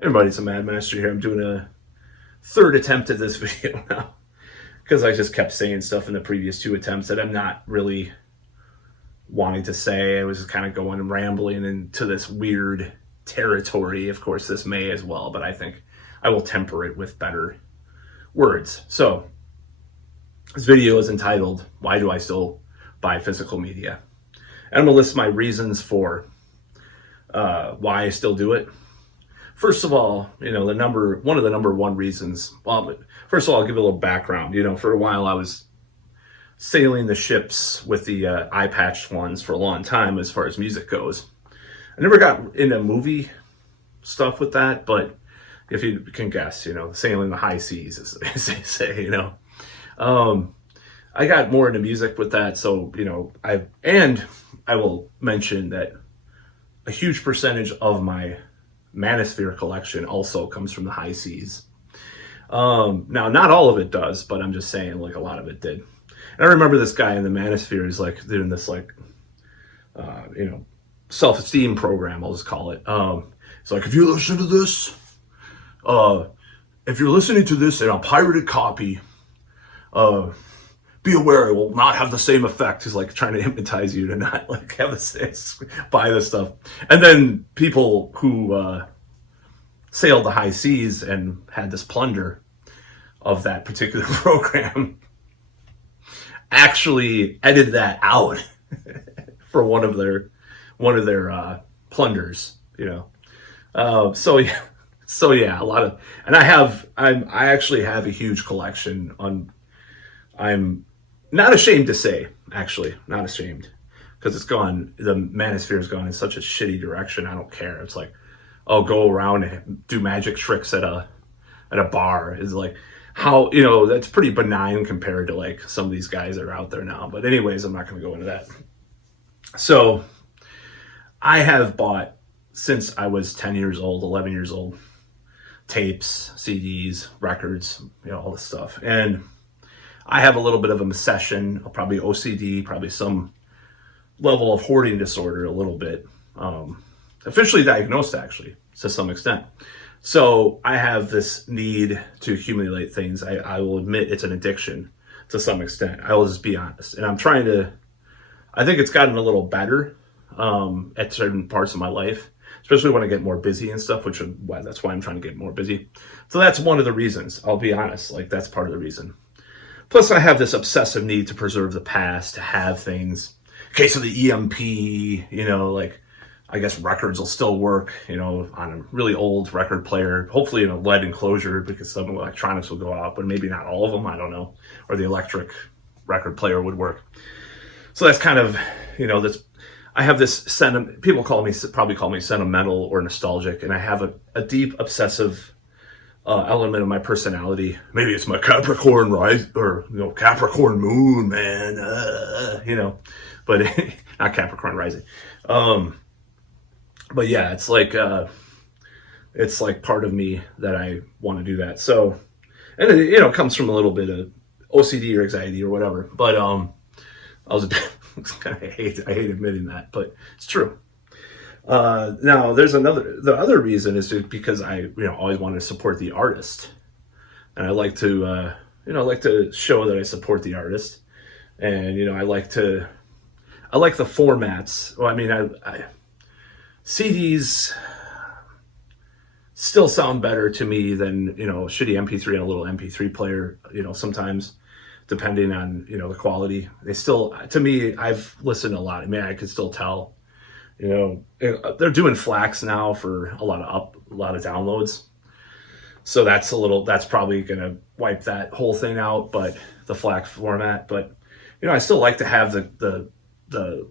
Everybody, it's a Mad Master here. I'm doing a third attempt at this video now because I just kept saying stuff in the previous two attempts that I'm not really wanting to say. I was just kind of going and rambling into this weird territory. Of course, this may as well, but I think I will temper it with better words. So this video is entitled, Why Do I Still Buy Physical Media? And I'm going to list my reasons for why I still do it. First of all, one of the number one reasons, well, first of all, I'll give a little background. For a while I was sailing the ships with the eye-patched ones for a long time as far as music goes. I never got into movie stuff with that, but if you can guess, sailing the high seas, as they say, I got more into music with that. So, I will mention that a huge percentage of my Manosphere collection also comes from the high seas. Now, not all of it does, but I'm just saying, like, a lot of it did. And I remember this guy in the Manosphere is like doing this, self-esteem program, I'll just call it. It's like, if you listen to this, if you're listening to this in a pirated copy, be aware it will not have the same effect. He's like trying to hypnotize you to not like have this, buy this stuff. And then people who sailed the high seas and had this plunder of that particular program actually edited that out for one of their plunders. So yeah, a lot of, and I actually have a huge collection on. I'm not ashamed to say, actually, not ashamed, because the Manosphere has gone in such a shitty direction. I don't care. It's like, I'll go around and do magic tricks at a bar. Is like how, that's pretty benign compared to like some of these guys that are out there now. But anyways, I'm not going to go into that. So I have bought, since I was 10 years old, 11 years old, tapes, CDs, records, all this stuff. And I have a little bit of a obsession, probably OCD, probably some level of hoarding disorder, a little bit. Officially diagnosed, actually, to some extent. So I have this need to accumulate things. I will admit it's an addiction to some extent. I will just be honest. And I think it's gotten a little better at certain parts of my life, especially when I get more busy and stuff, that's why I'm trying to get more busy. So that's one of the reasons, I'll be honest, like that's part of the reason. Plus, I have this obsessive need to preserve the past, to have things. In case of the EMP, I guess records will still work, on a really old record player, hopefully in a lead enclosure because some electronics will go out, but maybe not all of them, I don't know. Or the electric record player would work. So that's kind of, I have this people probably call me sentimental or nostalgic, and I have a deep obsessive element of my personality. Maybe it's my Capricorn rise or Capricorn moon, man. But not Capricorn rising. But yeah, it's like part of me that I want to do that. So, and it comes from a little bit of OCD or anxiety or whatever. But I hate admitting that, but it's true. Now the other reason is because I, always wanted to support the artist, and I like to, show that I support the artist, and, I like the formats. Well, CDs still sound better to me than, shitty MP3 and a little MP3 player, sometimes depending on, the quality. They still, to me, I've listened a lot. I could still tell. They're doing FLACs now for a lot of downloads. So that's probably going to wipe that whole thing out, but the FLAC format, but I still like to have the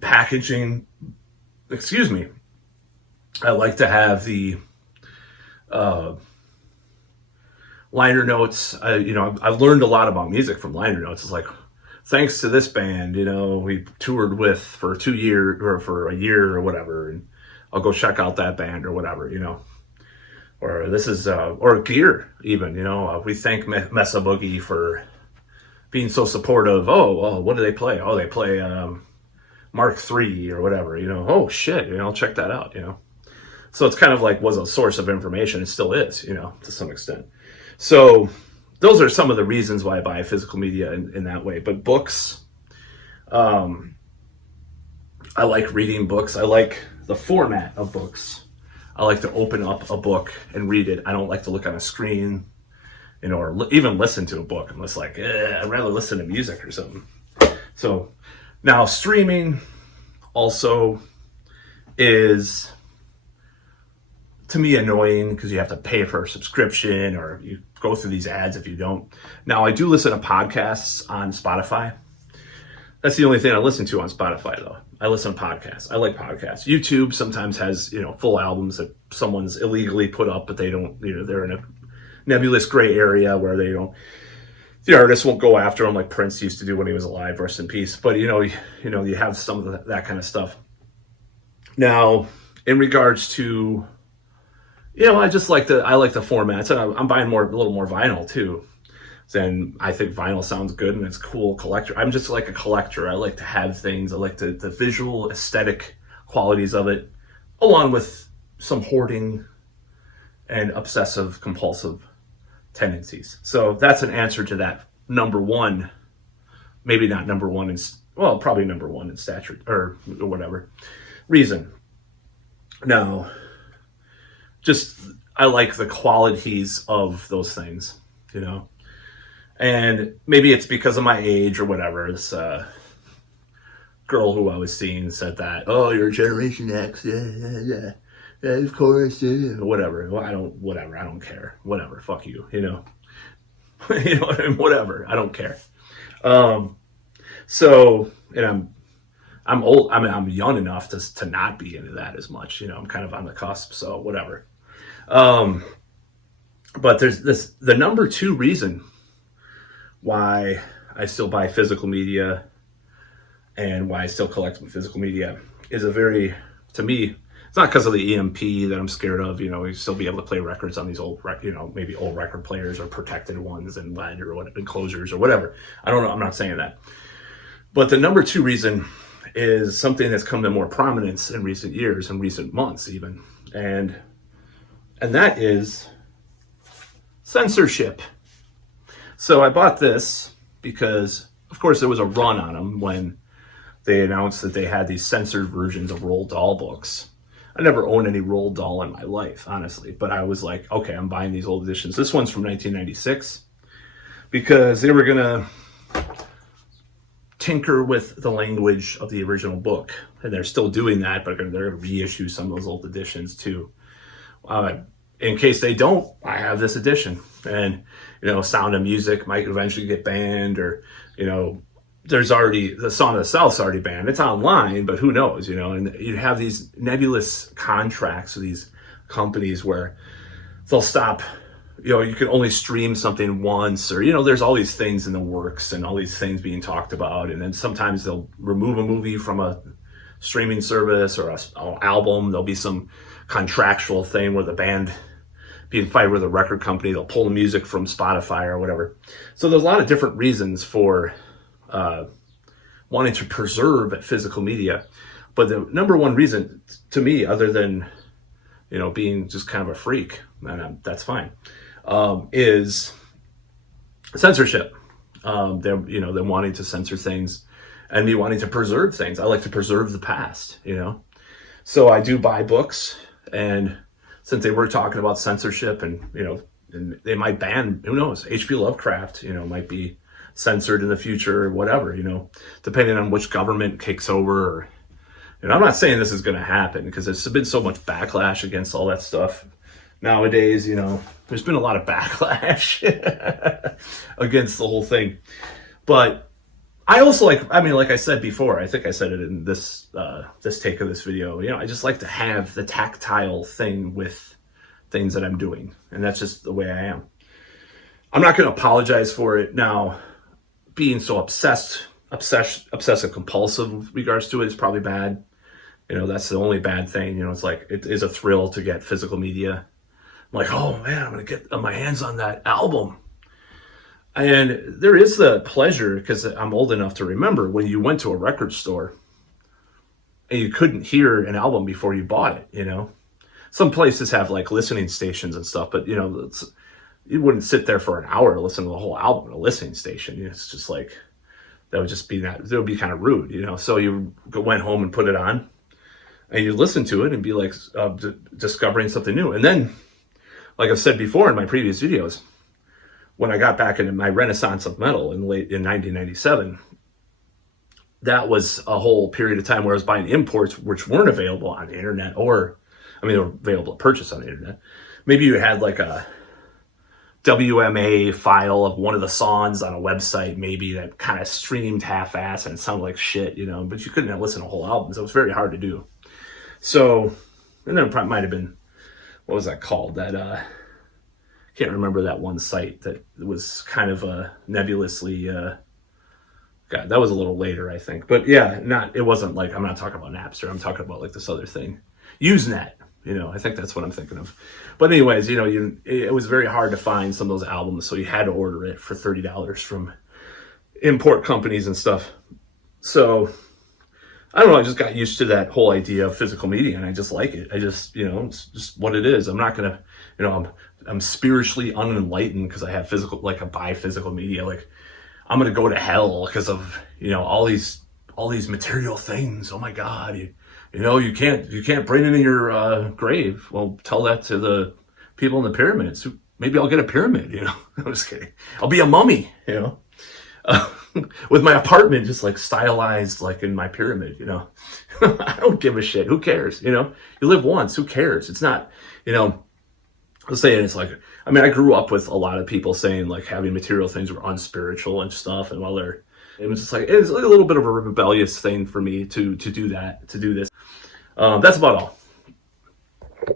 packaging, excuse me. I like to have the liner notes. I've learned a lot about music from liner notes. It's like, thanks to this band, we toured with for 2 years or for a year or whatever, and I'll go check out that band or whatever, or this is, or gear even, we thank Mesa Boogie for being so supportive. Oh, what do they play? Oh, they play Mark III or whatever, oh shit, I'll check that out, So it's kind of like was a source of information. It still is, to some extent. So those are some of the reasons why I buy physical media in that way. But books, I like reading books. I like the format of books. I like to open up a book and read it. I don't like to look on a screen, or even listen to a book. I'm just like, I'd rather listen to music or something. So now streaming also is, to me, annoying because you have to pay for a subscription or you go through these ads if you don't. Now, I do listen to podcasts on Spotify. That's the only thing I listen to on Spotify, though. I listen to podcasts. I like podcasts. YouTube sometimes has, full albums that someone's illegally put up, but they don't, they're in a nebulous gray area where the artist won't go after them like Prince used to do when he was alive, rest in peace. But, you have some of that kind of stuff. Now, in regards to, I like the formats, and I'm buying a little more vinyl too. And I think vinyl sounds good and it's cool collector. I'm just like a collector. I like to have things. I like the visual aesthetic qualities of it, along with some hoarding and obsessive compulsive tendencies. So that's an answer to that number one, maybe not number one probably number one in stature or whatever reason. Now, just I like the qualities of those things, and maybe it's because of my age or whatever. This girl who I was seeing said that, oh, you're Generation X, yeah, of course, whatever. Well, I don't care. Whatever, fuck you, whatever, I don't care. So, and I'm old. I mean, I'm young enough to not be into that as much. I'm kind of on the cusp, so whatever. But there's the number two reason why I still buy physical media and why I still collect physical media is to me, it's not because of the EMP that I'm scared of. We still be able to play records on these old, maybe old record players or protected ones and lead or what, enclosures or whatever. I don't know. I'm not saying that. But the number two reason is something that's come to more prominence in recent years and recent months even. And that is censorship. So I bought this because, of course, there was a run on them when they announced that they had these censored versions of Roald Dahl books. I never owned any Roald Dahl in my life, honestly, but I was like, okay, I'm buying these old editions. This one's from 1996 because they were going to tinker with the language of the original book, and they're still doing that, but they're going to reissue some of those old editions too. In case they don't, I have this edition, and Sound of Music might eventually get banned, or there's already the Song of the South's already banned. It's online, but who knows? And you have these nebulous contracts with these companies where they'll stop. You can only stream something once, or there's all these things in the works and all these things being talked about, and then sometimes they'll remove a movie from a streaming service or an album. There'll be some contractual thing where the band being fighted with a record company, they'll pull the music from Spotify or whatever. So there's a lot of different reasons for wanting to preserve physical media. But the number one reason to me, other than being just kind of a freak, and that's fine, is censorship. They're wanting to censor things and me wanting to preserve things. I like to preserve the past, So I do buy books, and since they were talking about censorship and they might ban, who knows, H.P. Lovecraft, might be censored in the future or whatever, depending on which government kicks over. Or, I'm not saying this is going to happen because there's been so much backlash against all that stuff nowadays. There's been a lot of backlash against the whole thing. But I also like I said before, I think I said it in this take of this video, I just like to have the tactile thing with things that I'm doing. And that's just the way I am. I'm not going to apologize for it. Now, being so obsessive compulsive with regards to it is probably bad. That's the only bad thing. It's like, it is a thrill to get physical media. I'm like, oh man, I'm going to get my hands on that album. And there is the pleasure, because I'm old enough to remember when you went to a record store and you couldn't hear an album before you bought it, some places have like listening stations and stuff, but you wouldn't sit there for an hour to listen to the whole album at a listening station. It's just like, that would be kind of rude, So you went home and put it on, and you listen to it and be like discovering something new. And then, like I've said before in my previous videos, when I got back into my renaissance of metal in 1997, that was a whole period of time where I was buying imports which weren't available on the internet, they were available to purchase on the internet. Maybe you had like a WMA file of one of the songs on a website, maybe, that kind of streamed half-ass and it sounded like shit, but you couldn't listen to whole albums. It was very hard to do. So, and then it might have been, what was that called? That, can't remember that one site that was kind of nebulously, God, that was a little later, I think. But yeah, it wasn't like, I'm not talking about Napster, I'm talking about like this other thing. Usenet, I think that's what I'm thinking of. But anyways, it was very hard to find some of those albums, so you had to order it for $30 from import companies and stuff. So, I don't know, I just got used to that whole idea of physical media, and I just like it. I just, it's just what it is. I'm not going to, I'm spiritually unenlightened because I have I buy physical media. Like, I'm going to go to hell because of, all these material things. Oh my God, you can't bring it in your grave. Well, tell that to the people in the pyramids. Maybe I'll get a pyramid, I'm just kidding. I'll be a mummy, with my apartment just like stylized like in my pyramid, I don't give a shit. Who cares? You live once. Who cares? It's not, I was saying, it's like, I grew up with a lot of people saying like having material things were unspiritual and stuff. And it was just like, it's like a little bit of a rebellious thing for me to do this. That's about all.